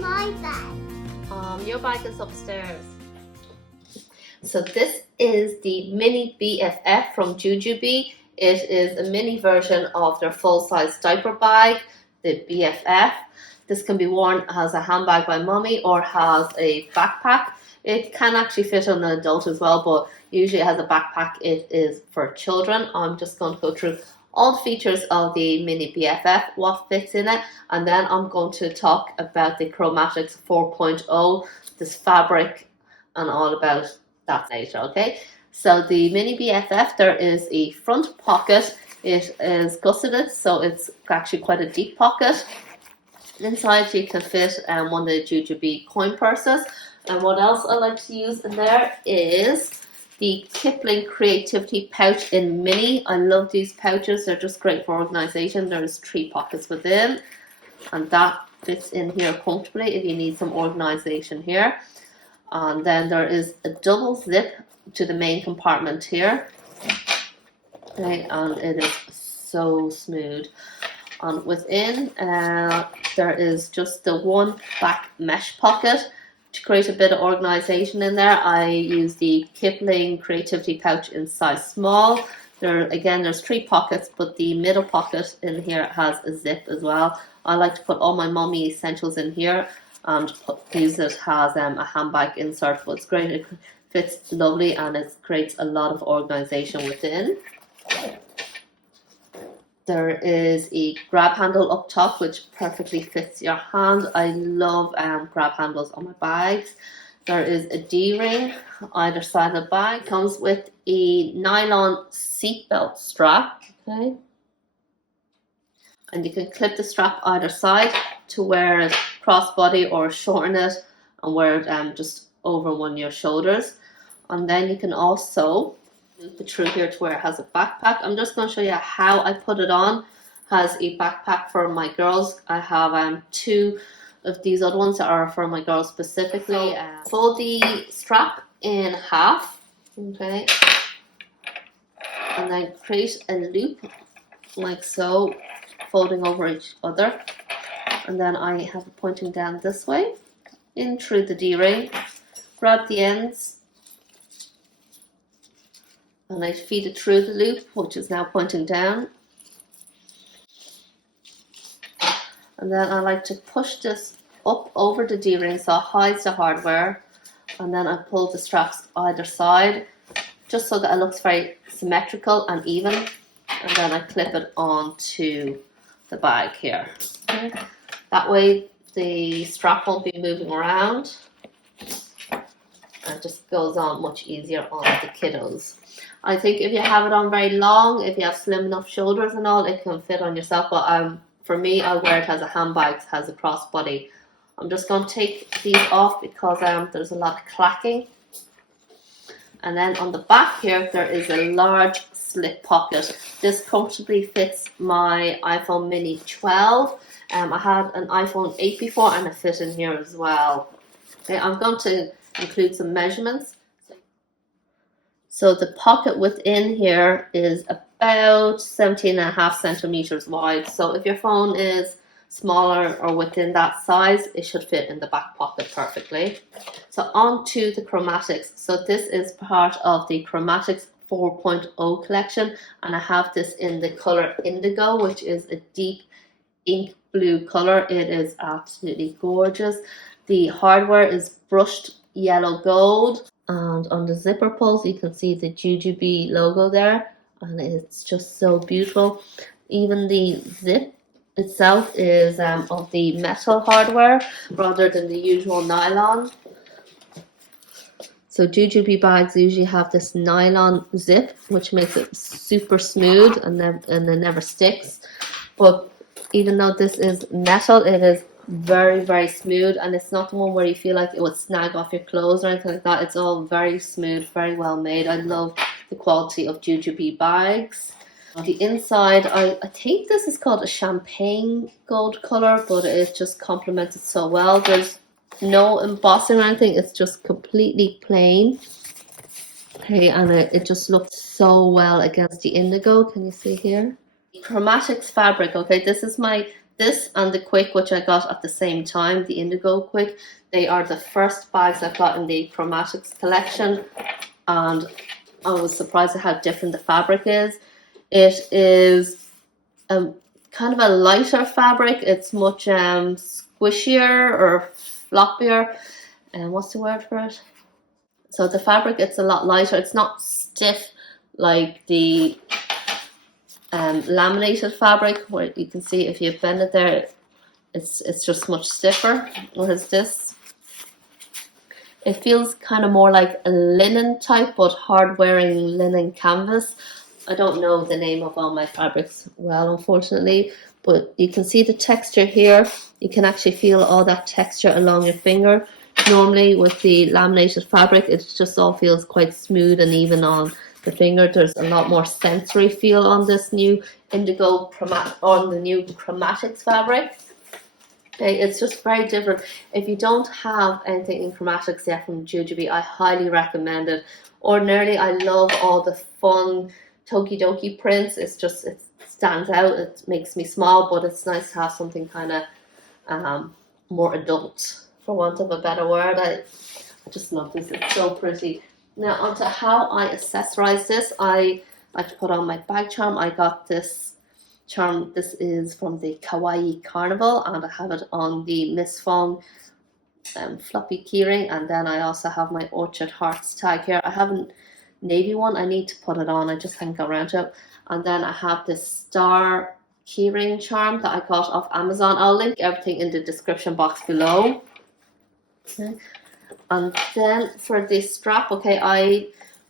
my bag? Your bag is upstairs. So this is the Mini BFF from Jujube Be. It is a mini version of their full-size diaper bag, the BFF. This can be worn as a handbag by mommy or has a backpack. It can actually fit on an adult as well, but usually it has a backpack. It is for children. I'm just going to go through all the features of the Mini BFF, what fits in it, and then I'm going to talk about the Chromatics 4.0, this fabric and all about that later, okay? So the Mini BFF, there is a front pocket. It is gusseted, so it's actually quite a deep pocket. Inside you can fit one of the Jujube Be coin purses. And what else I like to use in there is the Kipling Creativity Pouch in Mini. I love these pouches. They're just great for organization. There's 3 pockets within, and that fits in here comfortably if you need some organization here. And then there is a double zip to the main compartment here. Okay, and it is so smooth. And within, there is just the one back mesh pocket. To create a bit of organization in there, I use the Kipling Creativity Pouch in size small. There's 3 pockets, but the middle pocket in here has a zip as well. I like to put all my mommy essentials in here and use it as a handbag insert. But it's great, it fits lovely, and it creates a lot of organization within. There is a grab handle up top which perfectly fits your hand. I love grab handles on my bags. There is a D-ring either side of the bag. Comes with a nylon seatbelt strap. Okay, and you can clip the strap either side to wear it crossbody or shorten it and wear it just over one of your shoulders. And then you can also loop it through here to where it has a backpack. I'm just going to show you how I put it on. It has a backpack for my girls. I have 2 of these other ones that are for my girls specifically. Fold the strap in half, okay, and then create a loop like so, folding over each other, and then I have it pointing down this way in through the D-ring. Grab the ends and I feed it through the loop, which is now pointing down. And then I like to push this up over the D-ring so it hides the hardware. And then I pull the straps either side, just so that it looks very symmetrical and even. And then I clip it onto the bag here. Okay. That way the strap won't be moving around. And it just goes on much easier on the kiddos. I think if you have it on very long, if you have slim enough shoulders and all, it can fit on yourself. But for me, I wear it as a handbag, it has a crossbody. I'm just going to take these off because there's a lot of clacking. And then on the back here, there is a large slip pocket. This comfortably fits my iPhone Mini 12. I had an iPhone 8 before and it fit in here as well. Okay, I'm going to include some measurements. So the pocket within here is about 17.5 centimeters wide. So if your phone is smaller or within that size, it should fit in the back pocket perfectly. So on to the Chromatics. So this is part of the Chromatics 4.0 collection, and I have this in the color Indigo, which is a deep ink blue color. It is absolutely gorgeous. The hardware is brushed yellow gold. And on the zipper pulls, you can see the Jujube Be logo there, and it's just so beautiful. Even the zip itself is of the metal hardware rather than the usual nylon. So Jujube Be bags usually have this nylon zip, which makes it super smooth and it never sticks. But even though this is metal, it is very, very smooth, and it's not the one where you feel like it would snag off your clothes or anything like that. It's all very smooth, very well made. I love the quality of Jujube Be bags. On the inside, I think this is called a champagne gold color, but it just complements it so well. There's no embossing or anything, it's just completely plain. Okay, and it just looks so well against the indigo. Can you see here? Chromatics fabric. Okay, this is my this and the Quick, which I got at the same time, the Indigo Quick, they are the first bags I've got in the Chromatics collection, and I was surprised at how different the fabric is. It is kind of a lighter fabric. It's much squishier or floppier, and what's the word for it? So the fabric, it's a lot lighter. It's not stiff like the laminated fabric, where you can see if you bend it there, it's just much stiffer. Whereas this, it feels kind of more like a linen type, but hard wearing linen canvas. I don't know the name of all my fabrics well, unfortunately, but you can see the texture here. You can actually feel all that texture along your finger. Normally with the laminated fabric, it just all feels quite smooth and even on the finger. There's a lot more sensory feel on this new Indigo on the new Chromatics fabric. Okay, it's just very different. If you don't have anything in Chromatics yet from Jujube, I highly recommend it. Ordinarily, I love all the fun Tokidoki prints. It stands out. It makes me smile, but it's nice to have something kind of more adult, for want of a better word. I just love this. It's so pretty. Now onto how I accessorize this. I like to put on my bag charm. I got this charm. This is from the Kawaii Carnival, and I have it on the Miss Fong floppy keyring, and then I also have my Orchard Hearts tag here. I have a navy one. I need to put it on. I just haven't got around to it. And then I have this star keyring charm that I got off Amazon. I'll link everything in the description box below. Okay. And then for the strap, okay,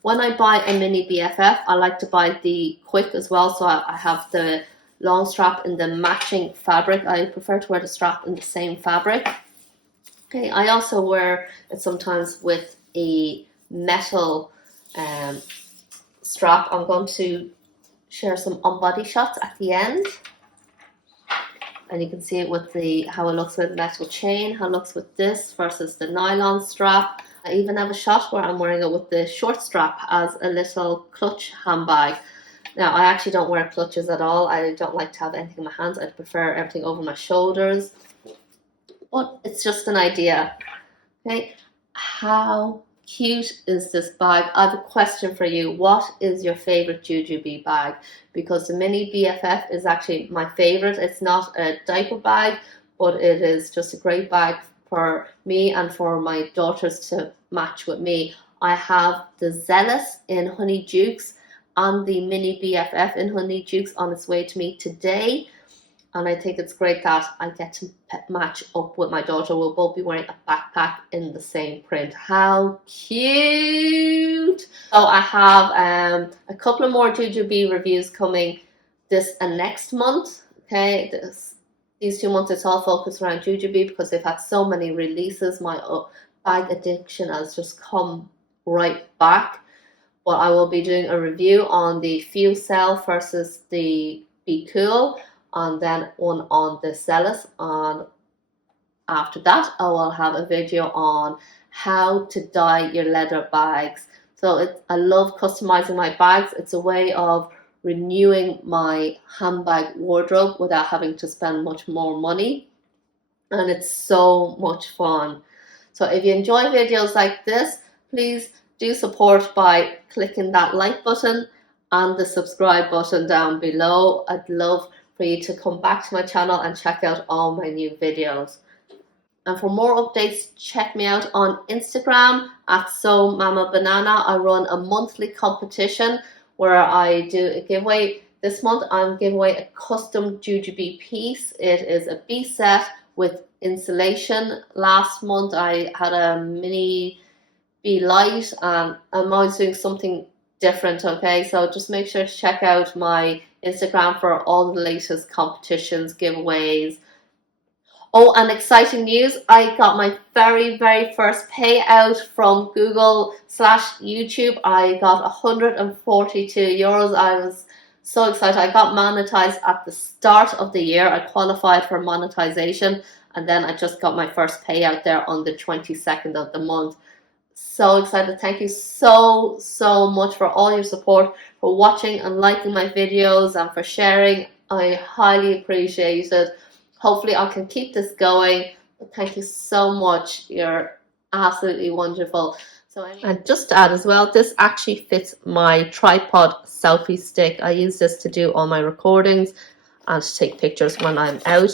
when I buy a mini BFF, I like to buy the Quick as well. So I have the long strap in the matching fabric. I prefer to wear the strap in the same fabric. Okay, I also wear it sometimes with a metal strap. I'm going to share some on-body shots at the end. And you can see it with how it looks with metal chain, how it looks with this versus the nylon strap. I even have a shot where I'm wearing it with the short strap as a little clutch handbag. Now, I actually don't wear clutches at all. I don't like to have anything in my hands. I prefer everything over my shoulders. But it's just an idea. Okay, how cute is this bag? I have a question for you. What is your favorite Jujube bag? Because the mini BFF is actually my favorite. It's not a diaper bag, but it is just a great bag for me and for my daughters to match with me. I have the Zealous in Honey Jukes and the mini BFF in Honey Jukes on its way to me today. And I think it's great that I get to match up with my daughter. We'll both be wearing a backpack in the same print. How cute! So I have a couple of more Jujube reviews coming this and next month. Okay, these 2 months it's all focused around Jujube because they've had so many releases. My bag addiction has just come right back. But I will be doing a review on the Fuel Cell versus the Be Cool, and then one on the Zealous. And after that, I will have a video on how to dye your leather bags. So I love customizing my bags. It's a way of renewing my handbag wardrobe without having to spend much more money. And it's so much fun. So if you enjoy videos like this, please do support by clicking that like button and the subscribe button down below. I'd love for you to come back to my channel and check out all my new videos. And for more updates, check me out on Instagram at @SoMamaBanana. I run a monthly competition where I do a giveaway. This month I'm giving away a custom Jujube piece. It is a B set with insulation. Last month I had a mini B light, and I'm always doing something different. Okay, so just make sure to check out my Instagram for all the latest competitions, giveaways. Oh, and exciting news, I got my very first payout from Google/YouTube. I got €142. I was so excited. I got monetized at the start of the year. I qualified for monetization, and then I just got my first payout there on the 22nd of the month. So excited. Thank you so much for all your support, for watching and liking my videos, and for sharing. I highly appreciate it. Hopefully I can keep this going. Thank you so much. You're absolutely wonderful. And just to add as well, this actually fits my tripod selfie stick. I use this to do all my recordings and to take pictures when I'm out.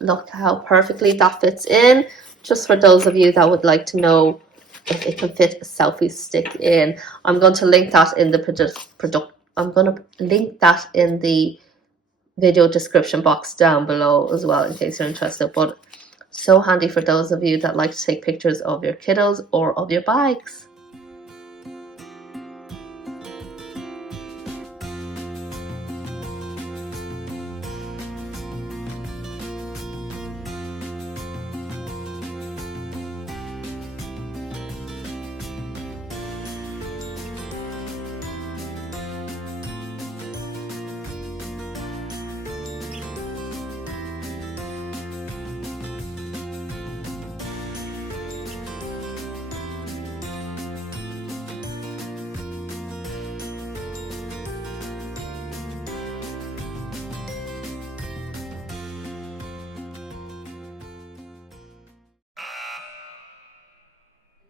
Look how perfectly that fits in. Just for those of you that would like to know if it can fit a selfie stick in, I'm going to link that in the I'm going to link that in the video description box down below as well in case you're interested. But so handy for those of you that like to take pictures of your kiddos or of your bags.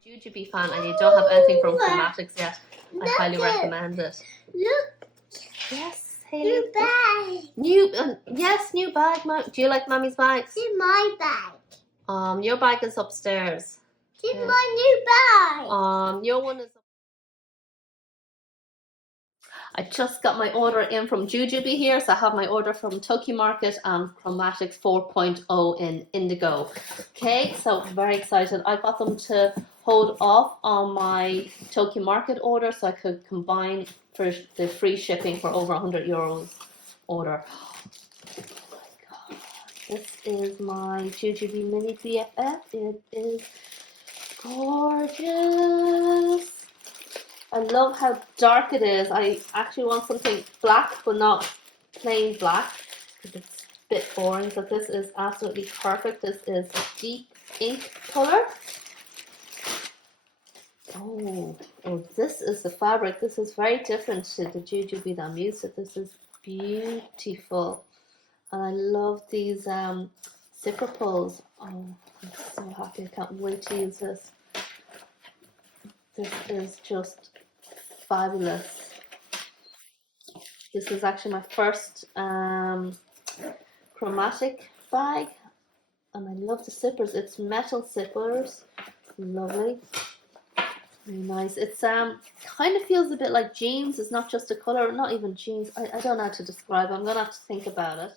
Jujube fan and you don't have anything from Chromatics yet, I highly recommend it. Look. Yes, Haley. New bag. New bag. Do you like Mommy's bags? This is my bag. Your bag is upstairs. This is my new bag. Your one is. I just got my order in from Jujube here, so I have my order from Tokyo Market and Chromatics 4.0 in Indigo. Okay, so very excited. I got them to hold off on my Tokyo Market order so I could combine for the free shipping for over €100 order. Oh my god, this is my Jujube Mini BFF. It is gorgeous. I love how dark it is. I actually want something black, but not plain black, because it's a bit boring. But this is absolutely perfect. This is a deep ink color. Oh, this is the fabric. This is very different to the Jujube that I'm used to. This is beautiful. And I love these zipper pulls. Oh, I'm so happy. I can't wait to use this. This is just fabulous. This is actually my first chromatic bag, and I love the zippers. It's metal zippers, lovely, very nice. It's kind of feels a bit like jeans. It's not just a color, not even jeans. I don't know how to describe it. I'm gonna have to think about it.